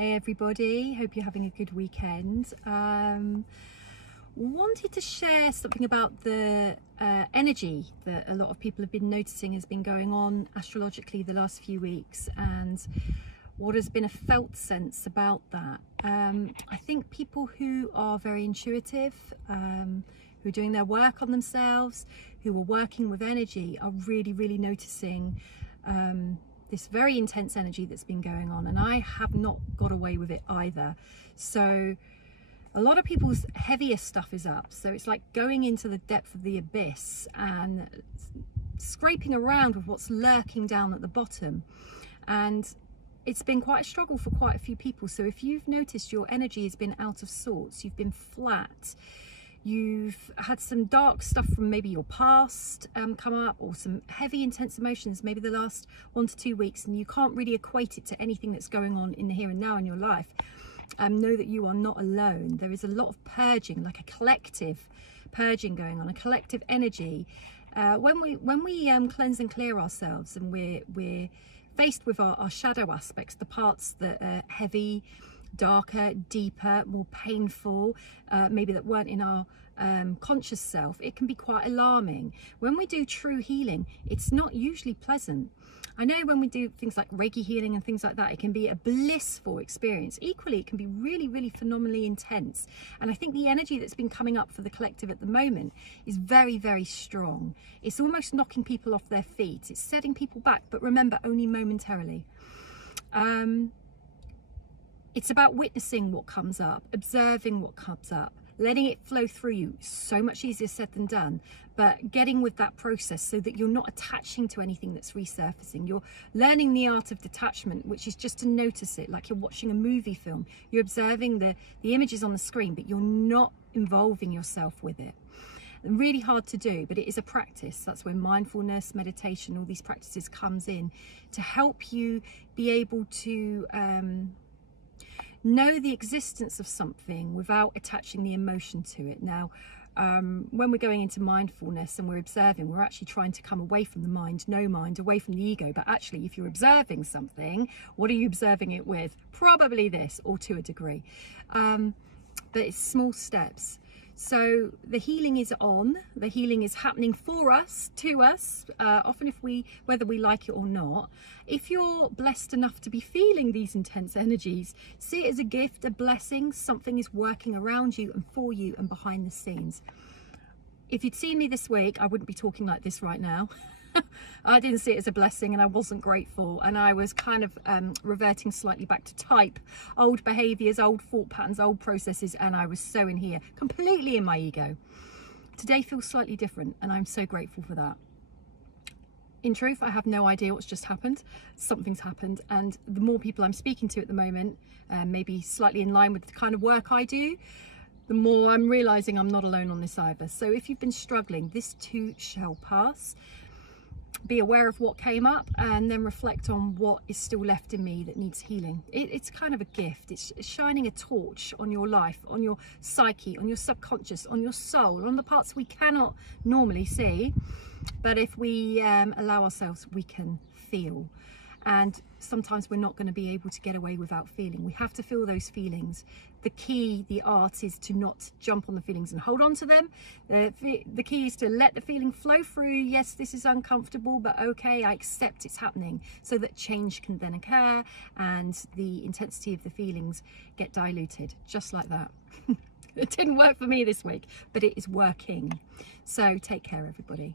Hey everybody, hope you're having a good weekend. Wanted to share something about the energy that a lot of people have been noticing has been going on astrologically the last few weeks, and what has been a felt sense about that. I think people who are very intuitive, who are doing their work on themselves, who are working with energy, are really noticing this very intense energy that's been going on, and I have not got away with it either. So a lot of people's heaviest stuff is up, so it's like going into the depth of the abyss and scraping around with what's lurking down at the bottom, and it's been quite a struggle for quite a few people. So if you've noticed your energy has been out of sorts, you've been flat, you've had some dark stuff from maybe your past come up, or some heavy intense emotions maybe the last 1 to 2 weeks, and you can't really equate it to anything that's going on in the here and now in your life, know that you are not alone. There is a lot of purging, like a collective purging going on, a collective energy. When we cleanse and clear ourselves, and we're faced with our shadow aspects, the parts that are heavy, darker, deeper, more painful, maybe that weren't in our conscious self, it can be quite alarming. When we do true healing, it's not usually pleasant. I know when we do things like Reiki healing and things like that, it can be a blissful experience. Equally, it can be really phenomenally intense. And I think the energy that's been coming up for the collective at the moment is very strong. It's almost knocking people off their feet. It's setting people back, but remember, only momentarily. It's about witnessing what comes up, observing what comes up, letting it flow through you. So much easier said than done, but getting with that process so that you're not attaching to anything that's resurfacing. You're learning the art of detachment, which is just to notice it, like you're watching a movie film. You're observing the images on the screen, but you're not involving yourself with it. Really hard to do, but it is a practice. That's where mindfulness, meditation, all these practices comes in to help you be able to know the existence of something without attaching the emotion to it. Now, when we're going into mindfulness and we're observing, we're actually trying to come away from the mind, no mind, away from the ego. But actually, if you're observing something, what are you observing it with? Probably this, or to a degree. But it's small steps. So the healing is on, the healing is happening for us, to us, often whether we like it or not. If you're blessed enough to be feeling these intense energies, see it as a gift, a blessing. Something is working around you and for you and behind the scenes. If you'd seen me this week, I wouldn't be talking like this right now. I didn't see it as a blessing, and I wasn't grateful, and I was kind of reverting slightly back to type, old behaviors, old thought patterns, old processes, and I was so in here, completely in my ego. Today feels slightly different, and I'm so grateful for that. In truth, I have no idea what's just happened. Something's happened, and the more people I'm speaking to at the moment, maybe slightly in line with the kind of work I do, the more I'm realizing I'm not alone on this either. So if you've been struggling, this too shall pass. Be aware of what came up, and then reflect on what is still left in me that needs healing. It's kind of a gift. It's shining a torch on your life, on your psyche, on your subconscious, on your soul, on the parts we cannot normally see, but if we allow ourselves, we can feel. And sometimes we're not going to be able to get away without feeling. We have to feel those feelings. The key, the art, is to not jump on the feelings and hold on to them. The key is to let the feeling flow through. Yes, this is uncomfortable, but okay, I accept it's happening, so that change can then occur and the intensity of the feelings get diluted, just like that. It didn't work for me this week, but it is working. So take care, everybody.